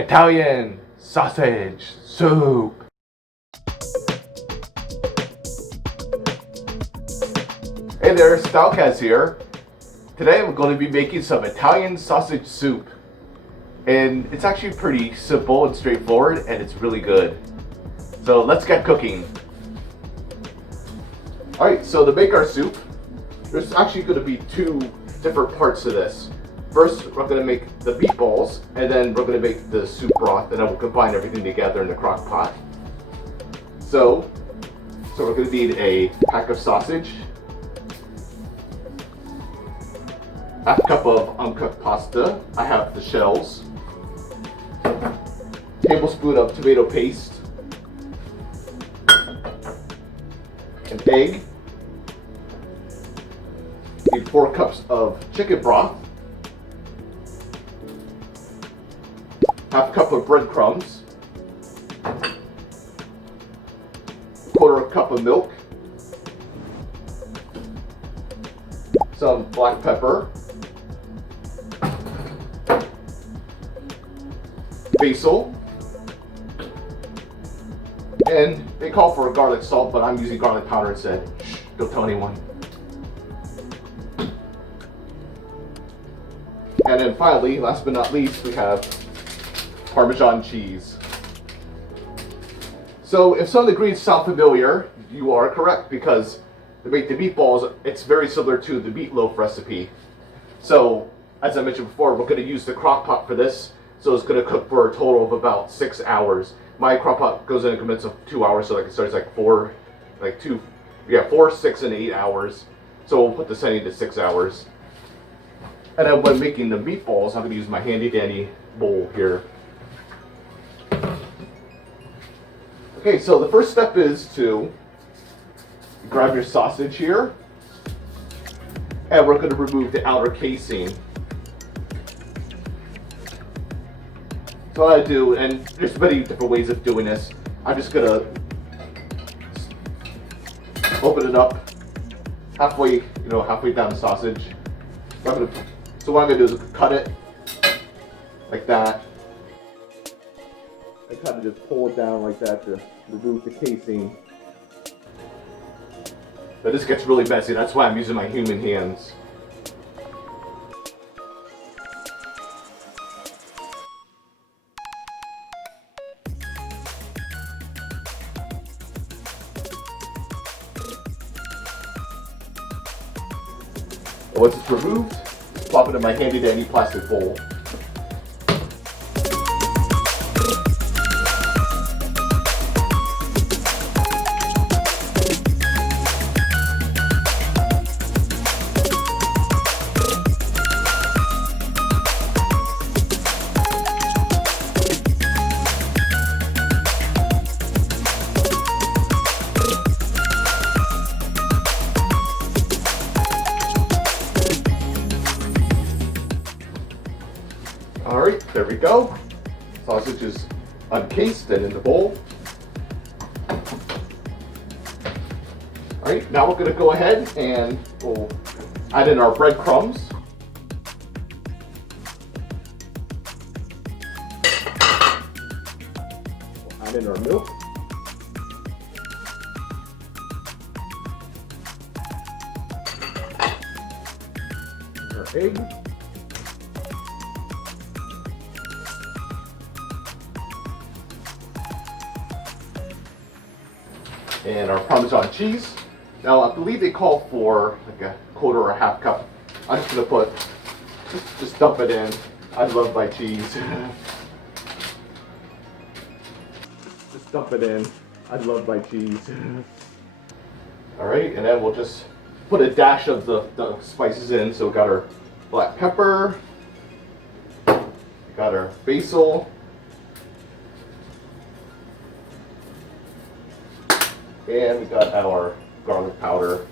Italian sausage soup. Hey there, Stalkaz here. Today I'm going to be making some Italian sausage soup. And it's actually pretty simple and straightforward, and it's really good. So let's get cooking. Alright, so to make our soup, there's actually going to be two different parts to this. First, we're going to make the meatballs, and then we're going to make the soup broth, and then we'll combine everything together in the crock pot. So we're going to need a pack of sausage, half cup of uncooked pasta. I have the shells, tablespoon of tomato paste, an egg, need 4 cups of chicken broth, half cup of breadcrumbs, quarter cup of milk, some black pepper, basil, and they call for garlic salt, but I'm using garlic powder instead. Shh, don't tell anyone. And then finally, last but not least, we have Parmesan cheese. So if some of the ingredients sound familiar, you are correct, because to make the meatballs, it's very similar to the meatloaf recipe. So as I mentioned before, we're going to use the crock pot for this. So it's going to cook for a total of about 6 hours. My crock pot goes in increments of 2 hours, so it starts like 4, 6, and 8 hours. So we'll put the setting to 6 hours. And then when making the meatballs, I'm going to use my handy dandy bowl here. Okay, so the first step is to grab your sausage here, and we're going to remove the outer casing. So what I do, and there's many different ways of doing this, I'm just going to open it up halfway down the sausage. So what I'm going to do is cut it like that. I kind of just pull it down like that to remove the casing. But this gets really messy, that's why I'm using my human hands. Once it's removed, plop it in my handy dandy plastic bowl. Alright, there we go. Sausage is uncased and in the bowl. Alright, now we're going to go ahead and we'll add in our breadcrumbs. We'll add in our milk. Our egg. And our Parmesan cheese. Now I believe they call for like a quarter or a half cup. I'm just gonna just dump it in. I love my cheese. Just dump it in. I love my cheese. Alright, and then we'll just put a dash of the spices in. So we got our black pepper, we got our basil, and we got our garlic powder.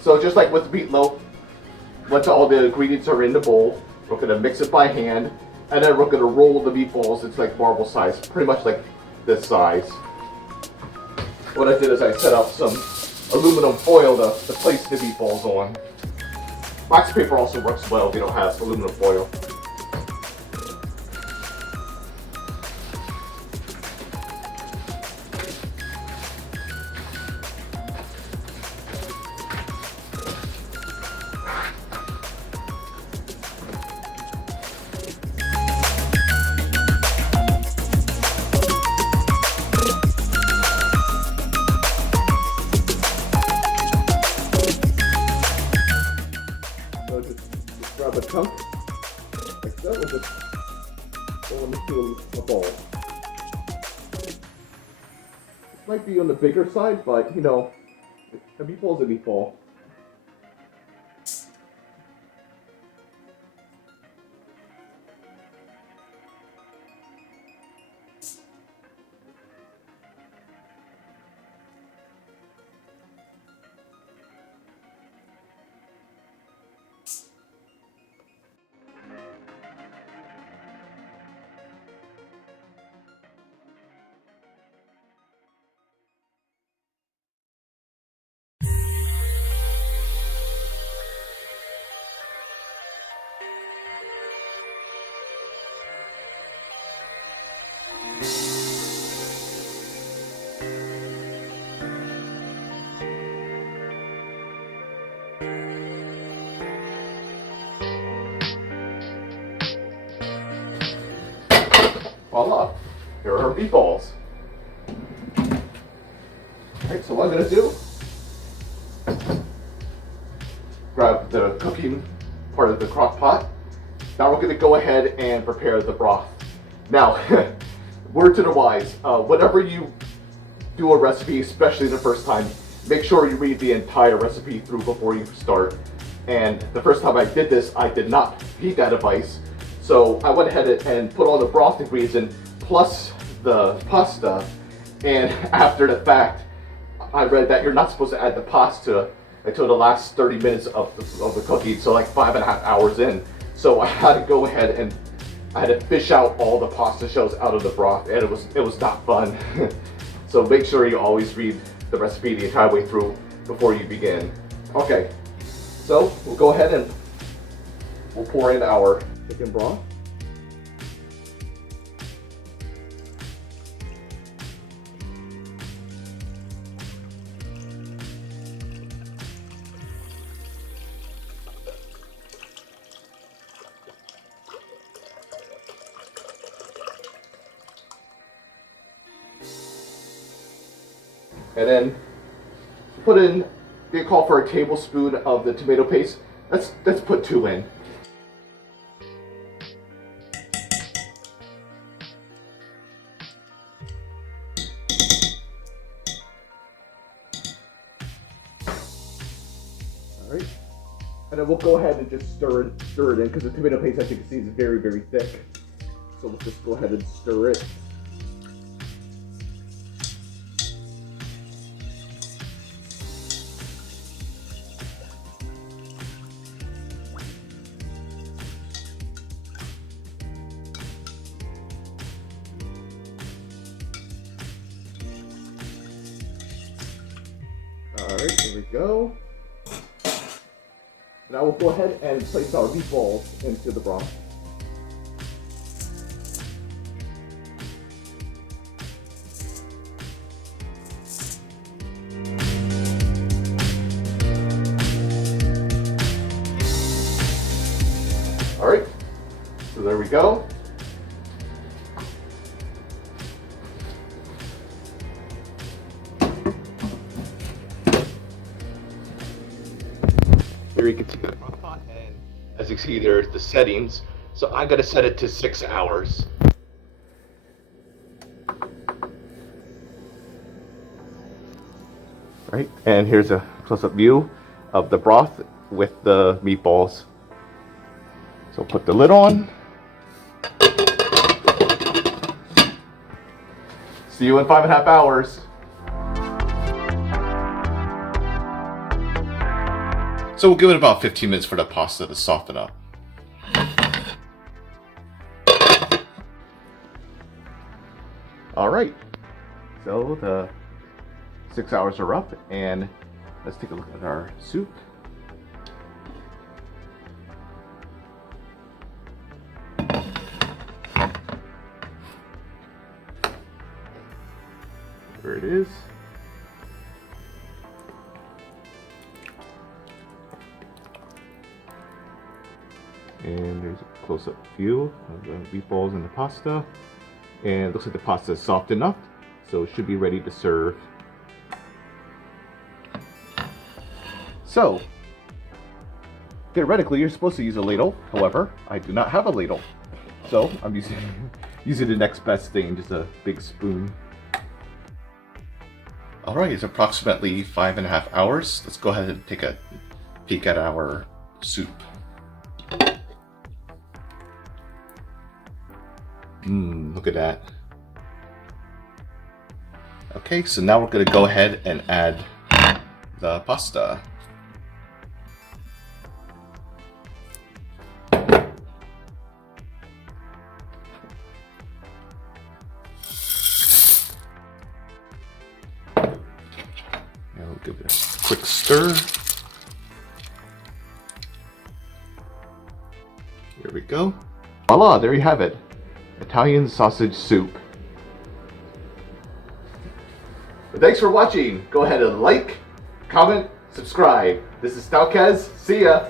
So just like with meatloaf, once all the ingredients are in the bowl, we're going to mix it by hand, and then we're going to roll the meatballs. It's like marble size, pretty much like this size. What I did is I set out some aluminum foil to place the meatballs on. Wax paper also works well if you don't have aluminum foil. Just grab a chunk like so and just roll into a ball. This might be on the bigger side, but you know, a meatball is a meatball. Voila, here are our meatballs. Alright, so what I'm going to do, grab the cooking part of the crock pot. Now we're going to go ahead and prepare the broth. Now, word to the wise, whenever you do a recipe, especially the first time, make sure you read the entire recipe through before you start. And the first time I did this, I did not heed that advice. So I went ahead and put all the broth ingredients in, plus the pasta. And after the fact, I read that you're not supposed to add the pasta until the last 30 minutes of the cooking, so like 5.5 hours in. So I had to go ahead and I had to fish out all the pasta shells out of the broth, and it was not fun. So make sure you always read the recipe the entire way through before you begin. Okay, so we'll go ahead and we'll pour in our chicken broth. And then put in, they call for a tablespoon of the tomato paste. Let's put 2 in. Alright. And then we'll go ahead and just stir it in, because the tomato paste, as you can see, is very, very thick. So we'll just go ahead and stir it. Alright, here we go. Now we'll go ahead and place our meatballs into the broth. Alright, so there we go. Here you can see the crock pot, and as you can see, there's the settings. So I'm going to set it to 6 hours. Right, and here's a close-up view of the broth with the meatballs. So put the lid on. See you in 5.5 hours. So we'll give it about 15 minutes for the pasta to soften up. All right, so the 6 hours are up, and let's take a look at our soup. There it is. And there's a close-up view of the meatballs and the pasta. And it looks like the pasta is soft enough, so it should be ready to serve. So, theoretically, you're supposed to use a ladle. However, I do not have a ladle. So, I'm using the next best thing, just a big spoon. Alright, it's approximately 5.5 hours. Let's go ahead and take a peek at our soup. Look at that. Okay, so now we're going to go ahead and add the pasta. Now we'll give it a quick stir. Here we go. Voila, there you have it. Italian sausage soup. But thanks for watching. Go ahead and like, comment, subscribe. This is Stalkaz. See ya.